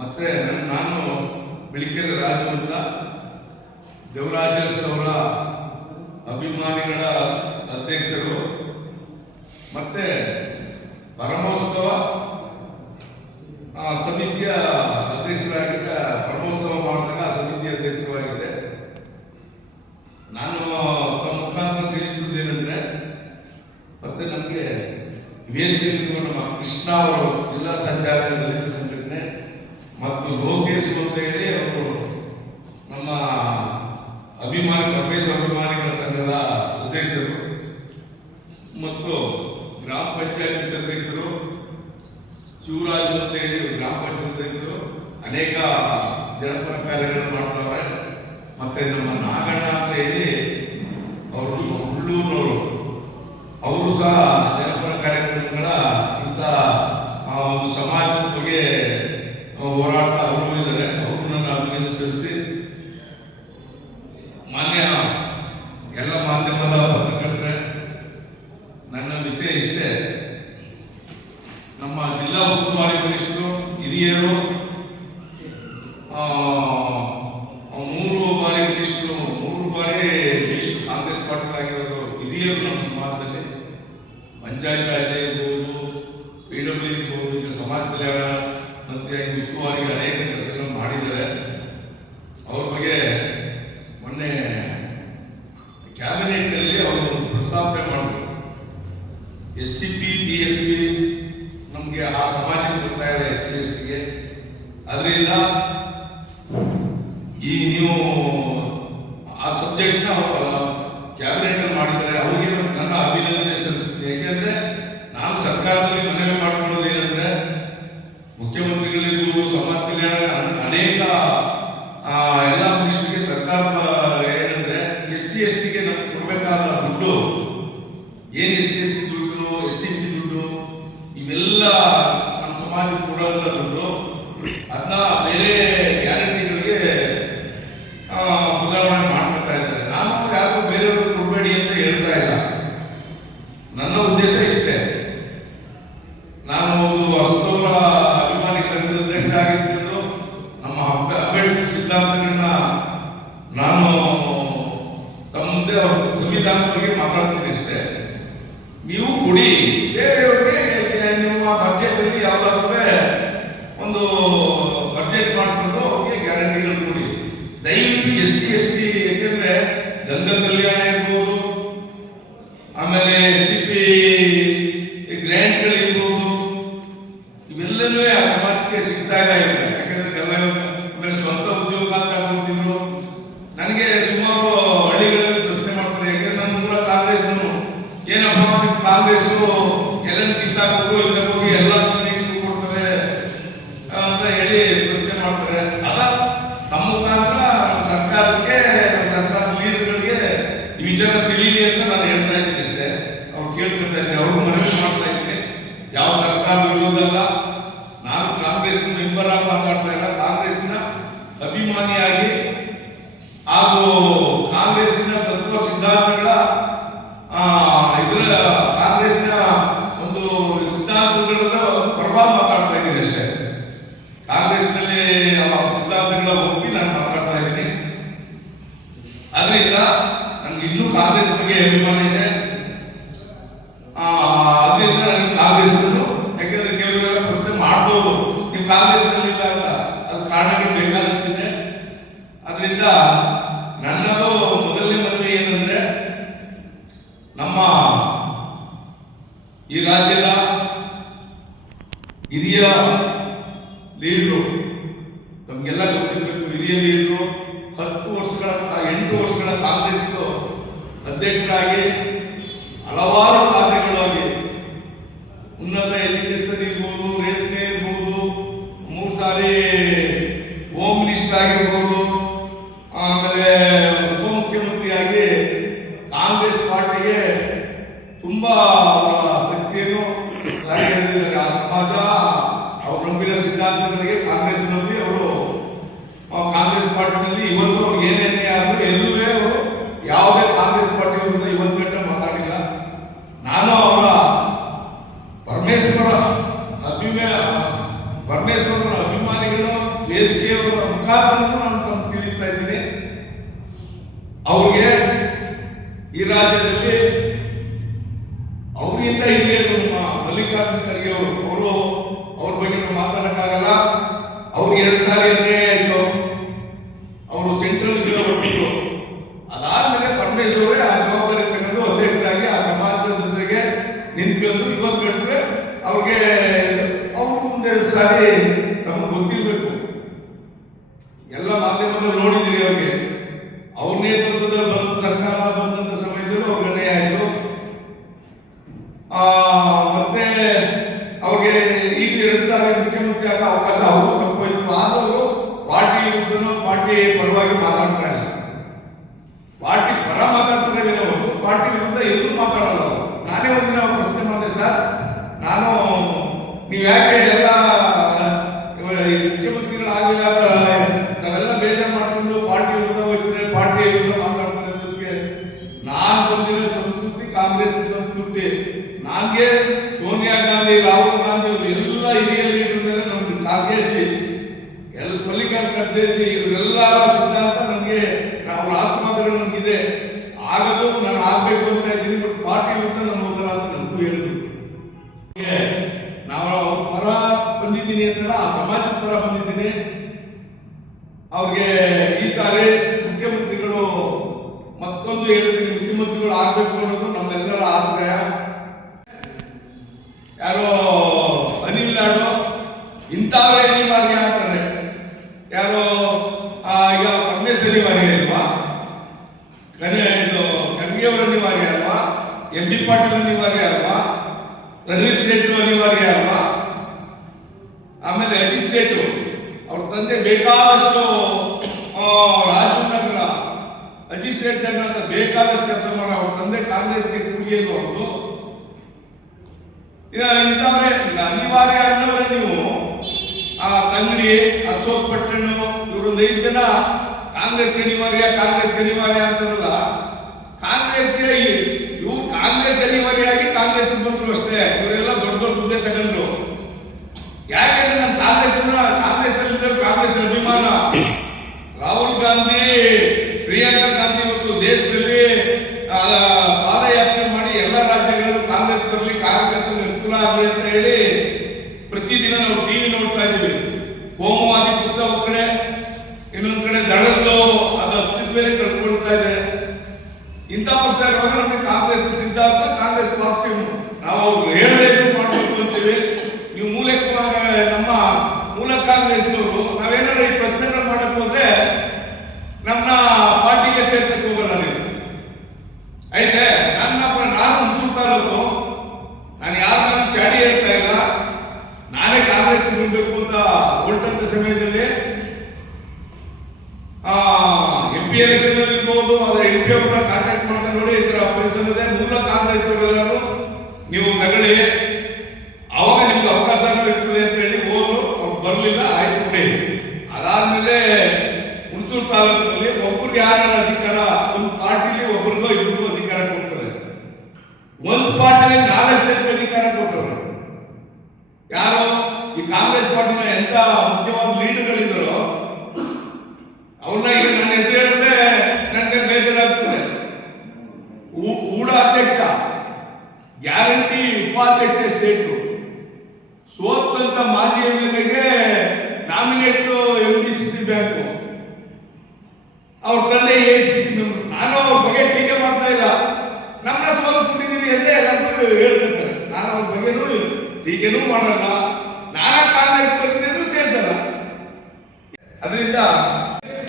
ಮತ್ತೆ ನಾನು ಬೆಳಿಕೆರೆ ರಾಜು ಅಂತ ದೇವರಾಜೇಶ್ ಅವರ ಅಭಿಮಾನಿಗಳ ಅಧ್ಯಕ್ಷರು, ಮತ್ತೆ ಪರಮೋತ್ಸವ ಸಮಿತಿಯ ಅಧ್ಯಕ್ಷರಾಗಿದ್ದ, ಪರಮೋತ್ಸವ ಮಾಡಿದಾಗ ಸಮಿತಿಯ ಅಧ್ಯಕ್ಷರಾಗಿದೆ. ನಾನು ತಮ್ಮ ಮುಖಾಂತರ ತಿಳಿಸುವುದೇನೆಂದ್ರೆ, ಮತ್ತೆ ನಮಗೆ ವೇದಿಕೆಯಲ್ಲಿರುವ ನಮ್ಮ ಕೃಷ್ಣ ಅವರು ಜಿಲ್ಲಾ ಸಂಚಾರ ದಲಿತ ಸಂಘಟನೆ ಮತ್ತು ಲೋಕೇಶ್ ಅಂತ ಹೇಳಿ ಅವರು ನಮ್ಮ ಅಭಿಮಾನಿಗಳ ಸಂಘದ ಅಧ್ಯಕ್ಷರು ಮತ್ತು ಗ್ರಾಮ ಪಂಚಾಯತ್ ಸದಸ್ಯರು, ಶಿವರಾಜ್ ಅಂತ ಹೇಳಿ ಗ್ರಾಮ ಪಂಚಾಯತ್ ಅಧ್ಯಕ್ಷರು ಅನೇಕ ಜನಪರ ಕಾರ್ಯಗಳನ್ನು ಮಾಡ್ತಾರೆ. ಮತ್ತೆ ನಮ್ಮ ನಾಗಣ್ಣ ಅಂತ ಹೇಳಿ ಅವರು ಹುಳ್ಳೂರಿನವರು, ಅವರು ಸಹ ಜನಪರ ಕಾರ್ಯಕ್ರಮಗಳ ಇಂಥ ಒಂದು ಸಮಾಜದ ಬಗ್ಗೆ ಹೋರಾಟ ಅವರು ಇದ್ದಾರೆ. ಅವರು ನನ್ನ ಅಭಿನಂದಿಸಿ ಮಾನ್ಯ ಎಲ್ಲ ಮಾಧ್ಯಮದ ಪತ್ರಕರ್ತರೆ, ನನ್ನ ವಿಷಯ ಇಷ್ಟೇ. ನಮ್ಮ ಜಿಲ್ಲಾ ಉಸ್ತುವಾರಿ ವರಿಷ್ಠರು ಹಿರಿಯರು 3 ಬಾರಿ ವರಿಷ್ಠರು, 3 ಬಾರಿ ಕಾಂಗ್ರೆಸ್ ಪಾರ್ಟಿಗಳಾಗಿರೋರು ಹಿರಿಯರು ನಮ್ಮ ಸಮಾಜದಲ್ಲಿ. ಪಂಚಾಯತ್ ರಾಜ್ ಇರ್ಬೋದು, PW ಇರ್ಬೋದು, ಈಗ ಸಮಾಜ ಕಲ್ಯಾಣ ಮಂತ್ರಿ ಉಸ್ತುವಾರಿಗೆ ಅನೇಕ ಕೆಲಸಗಳನ್ನು ಮಾಡಿದ್ದಾರೆ. ಅವ್ರ ಬಗ್ಗೆ ಮೊನ್ನೆ ಕ್ಯಾಬಿನೆಟ್ನಲ್ಲಿ ಅವರು ಪ್ರಸ್ತಾವನೆ ಮಾಡಿದ್ರು. SCP DSP ನಮಗೆ ಆ ಸಮಾಜಕ್ಕೆ ಬರ್ತಾ ಇದೆ, SC STಗೆ. ಅದರಿಂದ ಈ ನೀವು ಆ ಸಬ್ಜೆಕ್ಟ್ನ ಕ್ಯಾಬಿನೆಟ್ ಮಾಡಿದ್ದಾರೆ. ಅವರಿಗೆ ನನ್ನ ಅಭಿನಂದನೆ ಸಲ್ಲಿಸುತ್ತೆ. ಯಾಕೆಂದ್ರೆ ನಾನು ಸರ್ಕಾರದಲ್ಲಿ ಮನವಿ ಮಾಡಿಕೊಳ್ಳೋದು ಏನಂದ್ರೆ, ಮುಖ್ಯಮಂತ್ರಿಗಳಿಗೂ ಸಮಾಜ ಕಲ್ಯಾಣ ಅನೇಕ ಎಲ್ಲ ಮಿನಿಸ್ಟ್ರಿಗೆ ಸರ್ಕಾರ ಏನಂದ್ರೆ SC STಗೆ ನಮ್ಗೆ ಕೊಡಬೇಕಾದ ದುಡ್ಡು ಏನು, SC ST ದುಡ್ಡು, SCP ದುಡ್ಡು, ಇವೆಲ್ಲ ನಮ್ಮ ಸಮಾಜಕ್ಕೆ ಕೊಡುವಂಥ ದುಡ್ಡು, ಅದನ್ನ ಬೇರೆ ಗ್ಯಾರಂಟಿಗಳಿಗೆ ಬದಲಾವಣೆ ಮಾಡ್ಕೊತಾ ಇದ್ದಾರೆ. ನಾನು ಯಾರು ಬೇರೆಯವರು ಕೊಡಬೇಡಿ ಅಂತ ಹೇಳ್ತಾ ಇಲ್ಲ. ನನ್ನ ಉದ್ದೇಶ ಇಷ್ಟೇ. ನಾನು ಒಂದು ಹೊಸದವರ ಅಭಿಮಾನಿ ಸಂಘದ ಅಧ್ಯಕ್ಷ ಆಗಿದ್ದು, ನಮ್ಮ ಅಂಬೇಡ್ಕರ್ ಸಿದ್ಧಾಂತಗಳನ್ನ ನಾನು ತಮ್ಮ ಮುಂದೆ ಸಂವಿಧಾನದ ಬಗ್ಗೆ ಮಾತಾಡ್ತೀನಿ ಅಷ್ಟೇ. ನೀವು ಕೊಡಿ, ಬೇರೆಯವ್ರಿಗೆ ನಿಮ್ಮ ಬಜೆಟ್ ಅಲ್ಲಿ ಯಾವ್ದಾದ್ರು ಒಂದು ಬಜೆಟ್ ಮಾಡಿಕೊಂಡು ಅವ್ರಿಗೆ ಗ್ಯಾರಂಟಿಗಳು ಕೊಡಿ. ದಯವಿಟ್ಟು SC ST, ಯಾಕೆಂದ್ರೆ ಗಂಗಾ ಕಲ್ಯಾಣ ಇರ್ಬೋದು, ಆಮೇಲೆ SCP ಗ್ರ್ಯಾಂಟ್ಗಳು ಇರ್ಬೋದು, ಇವೆಲ್ಲವೂ ಆ ಸಮಾಜಕ್ಕೆ ಸಿಗ್ತಾ ಇಲ್ಲ. ಯಾಕಂದ್ರೆ ಆಮೇಲೆ ಸ್ವಂತ ಉದ್ಯೋಗ ಅಂತ ಕೊಡ್ತಿದ್ರು. ನನಗೆ ಸುಮಾರು ಹಳ್ಳಿಗಳಲ್ಲಿ ಪ್ರಶ್ನೆ ಮಾಡ್ತಾರೆ, ಯಾಕಂದ್ರೆ ನನ್ನ ಮೂಲ ಕಾಂಗ್ರೆಸ್ನವರು, ಏನಪ್ಪ ಕಾಂಗ್ರೆಸ್ ಎಲ್ಲ ಕಿತ್ತಾಕೋದು ಇಲ್ಲ ಹೋಗಿ ಎಲ್ಲ ಕೊಡ್ತದೆ ಅಂತ ಹೇಳಿ ಪ್ರಶ್ನೆ ಮಾಡ್ತಾರೆ. ಅದ ನಮ್ಮ ಮುಖಾಂತರ ಸರ್ಕಾರಕ್ಕೆ, ನಮ್ಮ ಸರ್ಕಾರದ ಲೀಡರ್ಗಳಿಗೆ ಈ ವಿಚಾರ ತಿಳಿಯಲಿ ಅಂತ ನಾನು ಹೇಳ್ತಾ ಇದ್ದೀನಿ ಅಷ್ಟೇ. ಅವ್ರು ಕೇಳ್ಕೊತಾ ಇದ್ದೀನಿ, ಅವ್ರಿಗೂ ಮನವಿ ಮಾಡ್ತಾ ಇದ್ದೀನಿ. ಯಾವ ಸರ್ಕಾರ ವಿರೋಧ ಅಲ್ಲ. ನಾನು ಕಾಂಗ್ರೆಸ್ ಮೆಂಬರ್ ಆಗಿ ಮಾತಾಡ್ತಾ ಇಲ್ಲ, ಕಾಂಗ್ರೆಸ್ನ ಅಭಿಮಾನಿಯಾಗಿ ಹಾಗೂ ಕಾಂಗ್ರೆಸ್ಸಿನ ತತ್ವ ಸಿದ್ಧಾಂತಗಳ ಇದರ ಕಾಂಗ್ರೆಸ್ನ ಒಂದು ಸಿದ್ಧಾಂತಗಳ ಪರವಾಗಿ ಮಾತಾಡ್ತಾ ಇದ್ದೀನಿ ಅಷ್ಟೇ. ಕಾಂಗ್ರೆಸ್ನಲ್ಲಿ ಸಿದ್ಧಾಂತಗಳ ಒಪ್ಪಿ ನಾನು ಮಾತಾಡ್ತಾ ಇದ್ದೀನಿ. ಅದರಿಂದ ನನ್ಗೆ ಇನ್ನೂ ಕಾಂಗ್ರೆಸ್ ಬಗ್ಗೆ ಅಭಿಮಾನ ಇದೆ. ಅದರಿಂದ ನನಗೆ ಕಾಂಗ್ರೆಸ್, ಯಾಕೆಂದ್ರೆ ಕೆಲವರೆಲ್ಲ ಪ್ರಶ್ನೆ ಮಾಡ್ಬೋದು, ನೀವು ಕಾಂಗ್ರೆಸ್ನಲ್ಲಿ ಇಲ್ಲ ಅಂತ. ಅದು ಕಾರಣಗಳು ಬೇಕಾದಷ್ಟಿದೆ. ಅದರಿಂದ ನನ್ನದು ಮೊದಲನೇ ಮನವಿ ಏನಂದ್ರೆ, ನಮ್ಮ ಈ ರಾಜ್ಯದ ಹಿರಿಯ ಲೀಡರು, ತಮಗೆಲ್ಲ ಗೊತ್ತಿರಬೇಕು, ಹಿರಿಯ ಲೀಡರು 8 ವರ್ಷಗಳ ಕಾಂಗ್ರೆಸ್ ಅಧ್ಯಕ್ಷರಾಗಿ ಹಲವಾರು ಕಾರ್ಯಗಳಾಗಿ, ಉನ್ನತ ಎಜುಕೇಶನ್ ಇರ್ಬೋದು, ರೇಷ್ಮೆ ಇರ್ಬೋದು, 3 ಸಾರಿ ಹೋಮ್ ಮಿನಿಸ್ಟರ್ ಆಗಿರ್ಬೋದು, ಆಮೇಲೆ ಉಪಮುಖ್ಯಮಂತ್ರಿಯಾಗಿ ಕಾಂಗ್ರೆಸ್ ಪಾರ್ಟಿಗೆ ತುಂಬಾ ಅವರ ಶಕ್ತಿಯನ್ನು ಹೇಳಿದ್ದಾರೆ. ಆ ಸಮಾಜ ಅವ್ರು ನಂಬಿದ ಸಿದ್ಧಾಂತಗಳಿಗೆ ಕಾಂಗ್ರೆಸ್ ನಂಬಿ ಅವರು ಕಾಂಗ್ರೆಸ್ ಪಾರ್ಟಿನಲ್ಲಿ ಇವತ್ತು ಅವ್ರಿಗೆ ಏನೇನೇ ಆದರೂ ಎಲ್ಲವೇ ಅವರು ಯಾವುದೇ ಕಾಂಗ್ರೆಸ್ ಪಾರ್ಟಿ ವಿರುದ್ಧ ಇವತ್ತು ಗಂಟೆ ಮಾತಾಡಿಲ್ಲ. ನಾನು ಅವರ ಪರಮೇಶ್ವರ ಪರಮೇಶ್ವರನ ಅಭಿಮಾನಿಗಳು ವೇದಿಕೆಯವರ ಮುಖಾಂತರ ನಾನು ತಮ್ಮ ತಿಳಿಸ್ತಾ ಇದ್ದೀನಿ. ಅವ್ರಿಗೆ ಈ ರಾಜ್ಯದಲ್ಲಿ ಅವರಿಂದ ಹಿರಿಯರು ಮಲ್ಲಿಕಾರ್ಜುನ ಖರ್ಗೆ ಅವರು ಅವ್ರ ಬಗ್ಗೆ ಮಾತಾಡಕ್ಕಾಗಲ್ಲ. ಅವ್ರಿಗೆ 2 ಸಾರಿ ಅನ್ಯಾಯ ಆಯ್ತು, ಅವರು ಸೆಂಟ್ರಲ್ ಒಟ್ಟಿದ್ರು. ಅದಾದ್ಮೇಲೆ ಪರಮೇಶ್ವರೇ ಆ ಜವಾಬ್ದಾರಿ ತಗೊಂಡು ಅಧ್ಯಕ್ಷರಾಗಿ ಆ ಸಮಾಜದ ಜೊತೆಗೆ ನಿಂತ್ಕೊಂಡು ಇವತ್ತು ಗಂಟೆ ಅವ್ರಿಗೆ ಅವ್ರು 1-2 ಸಾರಿ ನಮಗೆ ಗೊತ್ತಿರ್ಬೇಕು. ಎಲ್ಲ ಮಾಧ್ಯಮದಲ್ಲಿ ನೋಡಿದ್ದೀರಿ. ಅವ್ರಿಗೆ ಅವ್ರ ನೇತೃತ್ವದಲ್ಲಿ ಬಂದ ಸರ್ಕಾರ ಬಂದಂತ ಸಮಯದಲ್ಲಿ ಅವ್ರಿಗೆ ಅನ್ಯಾಯ ಆಯಿತು. ಮತ್ತೆ ಅವ್ರಿಗೆ ಈಗ 2 ಸಾರಿ ಮುಖ್ಯಮಂತ್ರಿ ಆಗ ಅವಕಾಶ ಅವರು ತಪ್ಪೋಯ್ತು. ಆದರೂ ಪಾರ್ಟಿ ವಿರುದ್ಧನೂ ಪಾರ್ಟಿ ಪರವಾಗಿ ಮಾತಾಡ್ತಾ ಇಲ್ಲ. ಪಾರ್ಟಿ ಪರ ಮಾತಾಡ್ತಾರೆ ಹೊರತು ಪಾರ್ಟಿ ವಿರುದ್ಧ ಎಲ್ಲೂ ಮಾತಾಡಲ್ಲ ಅವರು. ನಾನೇ ಒಂದಿನ ಅವ್ರು ಪ್ರಶ್ನೆ ಮಾಡಿದೆ, ಸರ್ ನಾನು ನೀವು ಯಾಕೆ ಎಲ್ಲ ಮುಖ್ಯಮಂತ್ರಿಗಳಾಗಿಲ್ಲ ನಾವೆಲ್ಲ ಬೇಜಾರು ಮಾಡ್ಕೊಂಡು ಪಾರ್ಟಿ ವಿರುದ್ಧ ಹೋಗ್ತಾರೆ, ಪಾರ್ಟಿ ವಿರುದ್ಧ ಮಾತಾಡ್ತಾರೆ ಅನ್ನೋದಕ್ಕೆ ನಾನು ಬಂದಿರೋ ಸಂಸ್ಕೃತಿ ಕಾಂಗ್ರೆಸ್ ಸಂಸ್ಕೃತಿ. ನನಗೆ ಸೋನಿಯಾ ಗಾಂಧಿ, ರಾಹುಲ್ ಗಾಂಧಿ ಅವರು ಎಲ್ಲ ಹಿರಿಯ ಲೀಡರ್ ಮೇಲೆ ನಮ್ಗೆ ಕಾಗೇಜಿ ಮಲ್ಲಿಕಾರ್ಜುನ ಖರ್ಗೆ ಇವರೆಲ್ಲರ ಸಿದ್ಧಾಂತ ನನಗೆ ನಾವು ರಾಷ್ಟ್ರವಾದಗಳು ನಮಗಿದೆ. ಆಗದು ನಾನು ಆಗ್ಬೇಕು ಅಂತ ಇದ್ದೀನಿ. ಬಟ್ ಪಾರ್ಟಿ ವಿರುದ್ಧ ನಾನು ಹೋಗಲ್ಲ ಅಂತ ನನಗೂ ಹೇಳಿದ್ರು. ನಾವು ಪರ ಬಂದಿದ್ದೀನಿ ಅಂತಲ್ಲ, ಆ ಸಮಾಜದ ಪರ ಬಂದಿದ್ದೀನಿ. ಅವ್ರಿಗೆ ಈ ಸಾರಿ ಮುಖ್ಯಮಂತ್ರಿಗಳು ಮತ್ತೊಂದು ಹೇಳ್ತೀನಿ, ಮುಖ್ಯಮಂತ್ರಿಗಳು ಆಗ್ಬೇಕು ಅನ್ನೋದು ನಮ್ಮೆಲ್ಲರ ಆಶ್ರಯ. ಯಾರೋ ಅನಿಲ್ ನಾಡು ಇಂಥವರೇ ಅನಿವಾರ್ಯ ಅಂತಾರೆ. ಯಾರೋ ಈಗ ಪರಮೇಶ್ವರ್ ಅನಿವಾರ್ಯ ಅಲ್ವಾ, ಖರ್ಗೆ ಅವರು ಅನಿವಾರ್ಯ ಅಲ್ವಾ, ಎಂ ಬಿ ಪಾಟೀಲ್ ಅನಿವಾರ್ಯ ಅಲ್ವಾ, ರಣವೀರ್ ಸೇಠ್ ಅನಿವಾರ್ಯ ಅಲ್ವಾ, ಆಮೇಲೆ ಅಜಿತ್ ಸೇಠ್ ಅವ್ರ ತಂದೆ ಬೇಕಾದಷ್ಟು ರಾಜನಗರ ಅಜಿತ್ ಸೇಠ್ ಅಂತ ಬೇಕಾದಷ್ಟು ಕೆಲಸ ಮಾಡ ಅವ್ರ ತಂದೆ ಕಾಂಗ್ರೆಸ್ಗೆ ಕೂಡಿಯಲು ಅವರು ಇಂಥವ್ರೆ ಅನಿವಾರ್ಯ ಅನ್ನೋರೆ. ನೀವು ಆ ತಂಗಡಿ, ಅಶೋಕ್ ಪಟ್ಟಣ ಇವರೊಂದು 5 ಜನ ಕಾಂಗ್ರೆಸ್ಗೆ ಅನಿವಾರ್ಯ ಅಂತಾರಲ್ಲ. ಕಾಂಗ್ರೆಸ್ಗೆ ಇವು ಕಾಂಗ್ರೆಸ್ ಅನಿವಾರ್ಯ ಆಗಿ ಕಾಂಗ್ರೆಸ್ ಬಂದ್ರು ಅಷ್ಟೇ. ಇವರೆಲ್ಲ ದೊಡ್ಡ ದೊಡ್ಡ ಹುದ್ದೆ ತಗೊಂಡ್ರು. ಯಾಕೆಂದ್ರೆ ನನ್ನ ಕಾಂಗ್ರೆಸ್ ಅಭಿಮಾನ. ರಾಹುಲ್ ಗಾಂಧಿ, ಪ್ರಿಯಾಂಕಾ ಗಾಂಧಿ ಇವತ್ತು ದೇಶದಲ್ಲಿ ಪಾದಯಾತ್ರೆ ಮಾಡಿ ಎಲ್ಲ ರಾಜ್ಯಗಳಲ್ಲೂ ಕಾಂಗ್ರೆಸ್ ಬರಲಿ, ಕಾರ್ಯಕರ್ತರಿಗೆ ಅನುಕೂಲ ಆಗಲಿ ಅಂತ ಹೇಳಿ ಪ್ರತಿದಿನ ನಾವು ಟಿವಿ ನೋಡ್ತಾ ಇದ್ದೀವಿ. ಕೋಮುವಾದಿ ಪಕ್ಷ ಒಂದ್ ಕಡೆ, ಇನ್ನೊಂದ್ ಕಡೆ ದಳದ್ದು ಅದು ಅಸ್ತಿತ್ವನೇ ಕಳ್ಕೊಳ್ತಾ ಇದೆ. ಇಂಥ ಪಕ್ಷ ಇರುವಾಗ ನಮಗೆ ಕಾಂಗ್ರೆಸ್ ಸಿದ್ಧಾಂತ, ಕಾಂಗ್ರೆಸ್ ಪಕ್ಷ ನಾವು ಅವ್ರು ಹೇಳಬೇಕು ಮಾಡಬೇಕು ಅಂತೀವಿ. ನೀವು ನಮ್ಮ ಮೂಲ ಕಾಂಗ್ರೆಸ್ನವರು ನಾವೇನಾದ್ರು ಈ ಪ್ರಶ್ನೆಗಳು ಮಾಡಕ್ ಹೋದ್ರೆ ನಮ್ಮ ಪಾರ್ಟಿಗೆ ಸೇರ್ಸಕ್ ಹೋಗಲ್ಲ ನೀವು. ಐತೆ ನಾನು ಮುಗಿಸ್ತಾರದು, ನಾನು ಯಾರು ಚಾಡಿ ಹೇಳ್ತಾ ಇಲ್ಲ. ನಾನೇ ಕಾಂಗ್ರೆಸ್ ಬಿಡಬೇಕು ಅಂತ ಹೊರಟಂತ ಸಮಯದಲ್ಲಿ MP ಎಲೆಕ್ಷನ್ ಅಲ್ಲಿ ಇರ್ಬೋದು, ಅದ್ರ MP ಅವ್ರನ್ನ ಕಾಂಟ್ಯಾಕ್ಟ್ ಮಾಡ್ತಾ ನೋಡಿ ಈ ತರ ಪರಿಸ್ಥಿತಿ ಇದೆ, ಮೂಲ ಕಾಂಗ್ರೆಸ್ ಅವರೆಲ್ಲರೂ ನೀವು ತಗೊಳ್ಳಿ, ಅವಾಗ ನಿಮ್ಗೆ ಅವಕಾಶ ಇರ್ತದೆ ಅಂತ ಹೇಳಿ ಹೋದ್ರು. ಅವ್ರು ಬರಲಿಲ್ಲ, ಆಯ್ತು ಬಿಡಿ. ಅದಾದ್ಮೇಲೆ ಹುಣಸೂರು ತಾಲೂಕಿನಲ್ಲಿ ಒಬ್ಬರಿಗೆ ಯಾರ ಅಧಿಕಾರ, ಒಂದು ಪಾರ್ಟಿಲಿ ಒಬ್ಬರಿಗೋ ಇಬ್ಬರಿಗೂ ಅಧಿಕಾರ ಕೊಡ್ತಾರೆ. ಒಂದು ಪಾರ್ಟಿಲಿ 4 ಜನಕ್ಕೆ ಅಧಿಕಾರ ಕೊಟ್ಟರು. ಯಾರು ಈ ಕಾಂಗ್ರೆಸ್ ಪಾರ್ಟಿನ ಎಂತ ಮುಖ್ಯವಾದ ಲೀಡರ್ಗಳಿದ್ದಾರೋ ಅವ್ರನ್ನ ಈಗ ನನ್ನ ಹೆಸರು ಹೇಳಿದ್ರೆ ನನಗೆ ಬೇಜಾರಾಗ್ತದೆ. ಕೂಡ ಅಧ್ಯಕ್ಷ, ಗ್ಯಾರಂಟಿ ಉಪಾಧ್ಯಕ್ಷ ಸ್ಟೇಟ್, ಸೋತಂತ ಮಾಜಿ MLA ನಾಮಿನೇಟ್ MDCC ಬ್ಯಾಂಕ್, ಅವ್ರ ತಂದೆ AICC ಮೆಂಬರ್. ನಾನು ಅವ್ರ ಬಗ್ಗೆ ಟೀಕೆ ಮಾಡ್ತಾ ಇಲ್ಲ, ನಮ್ಮನ್ನ ಸೋಲಿಸ್ಬಿಟ್ಟಿದ್ದೀವಿ ಅಂತ ಎಲ್ಲರೂ ಹೇಳ್ತಿರ್ತಾರೆ. ನಾನು ಅವ್ರ ಬಗ್ಗೆನೂ ಟೀಕೆನೂ ಮಾಡಲ್ಲ, ನಾನಾ ಕಾಂಗ್ರೆಸ್ ಬರ್ತೀನಿ ಸೇರ್ಸಲ್ಲ. ಅದರಿಂದ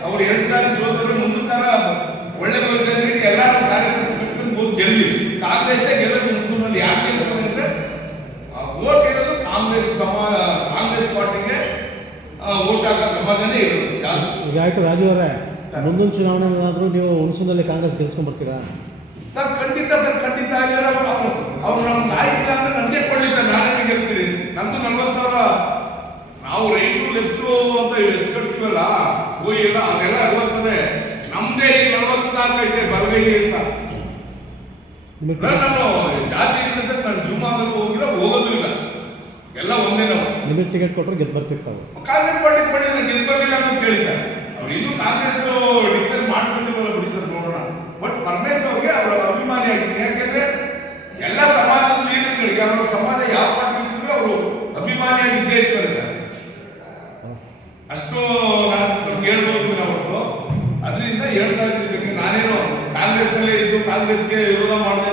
ಅವ್ರು 2 ಸಾರಿ ಸೋತರು, ಮುಂದಕ್ಕಾರ ಒಳ್ಳೆ ಭವಿಷ್ಯ ಎಲ್ಲರೂ ಕಾರ್ಯಕರ್ತರು ಗೆಲ್ಲಿ ಕಾಂಗ್ರೆಸ್ ಗೆಲ್ಲೋದು ಮುಖ್ಯಮಂತ್ರಿ. ಯಾಕೆ ಅಂದ್ರೆ ವೋಟ್ ಇರೋದು ಕಾಂಗ್ರೆಸ್ ಪಾರ್ಟಿಗೆ ವೋಟ್ ಹಾಕೋ ಸಮಾಜನೇ ಇರೋದು ಜಾಸ್ತಿ. ಈಗ ಆಯ್ತು ರಾಜು ಅವರೇ, ಮುಂದಿನ ಚುನಾವಣೆಗಳಾದ್ರೂ ನೀವು ಹುಣಸೂರಿನಲ್ಲಿ ಕಾಂಗ್ರೆಸ್ ಗೆಲ್ಸ್ಕೊಂಡ್ ಬರ್ತೀರಾ? ಸರ್ ಖಂಡಿತ ಅವ್ರು ನಮ್ಗೆ ಆಯ್ತಿಲ್ಲ ಅಂದ್ರೆ ನನಗೆ ಕೊಡ್ಲಿ ಸರ್, ನಾನೇ ಗೆಲ್ತೀನಿ. ನಮ್ದು 40,000 ನಾವು ರೈಟು ಲೆಫ್ಟು ಅಂತ ಎತ್ಕೊಳ್ತೀವಲ್ಲ, ಇಲ್ಲ ಅದೆಲ್ಲ 60. ನಮ್ದೇ ಈಗ 44 ಐತೆ ಬಲಗೈಗೆ ಅಂತ. ನಾನು ಜಾತಿ ನಾನು ಜುಮ್ಮಾದಲ್ಲಿ ಹೋಗಿಲ್ಲ, ಹೋಗೋದು ಇಲ್ಲ, ಎಲ್ಲ ಒಂದೇ ನಾವು. ನಿಮಗೆ ಟಿಕೆಟ್ ಕೊಟ್ಟರೆ ಗೆದ್ದು ಬರ್ತಿತ್ತು ತಾವು. ಕಾಂಗ್ರೆಸ್ ಪಾರ್ಟಿ ಕೊಡಿ ನನಗೆ ಗೆದ್ದು ಬರಲಿಲ್ಲ ಅಂತ ಹೇಳಿ ಸರ್. ಅವ್ರು ಇನ್ನೂ ಕಾಂಗ್ರೆಸ್ ಡಿಕ್ಲೇರ್ ಮಾಡ್ಕೊಂಡಿಲ್ಲ ಬಿಡಿ ಸರ್, ನೋಡೋಣ. ಬಟ್ ಪರಮೇಶ್ವರ್ ಅವ್ರಿಗೆ ಅವರ ಅಭಿಮಾನಿ ಆಗಿತ್ತು. ಯಾಕೆಂದ್ರೆ ಎಲ್ಲ ಸಮಾಜದ ಲೀಡರ್ಗಳಿಗೆ ಅವರ ಸಮಾಜ ಯಾವ ಪಾರ್ಟಿ ಇದ್ರು ಅವರು ಅಭಿಮಾನಿಯಾಗಿದ್ದೇ ಇರ್ತಾರೆ ಸರ್. ಅಷ್ಟು ನಾನು ಹೇಳ್ಬೋದು ಹೊರತು ಅದರಿಂದ ಹೇಳ್ತಾ ಇರ್ಬೇಕು. ನಾನೇನು ಕಾಂಗ್ರೆಸ್ನಲ್ಲೇ ಇದ್ದು ಕಾಂಗ್ರೆಸ್ಗೆ ವಿರೋಧ ಮಾಡಿದೆ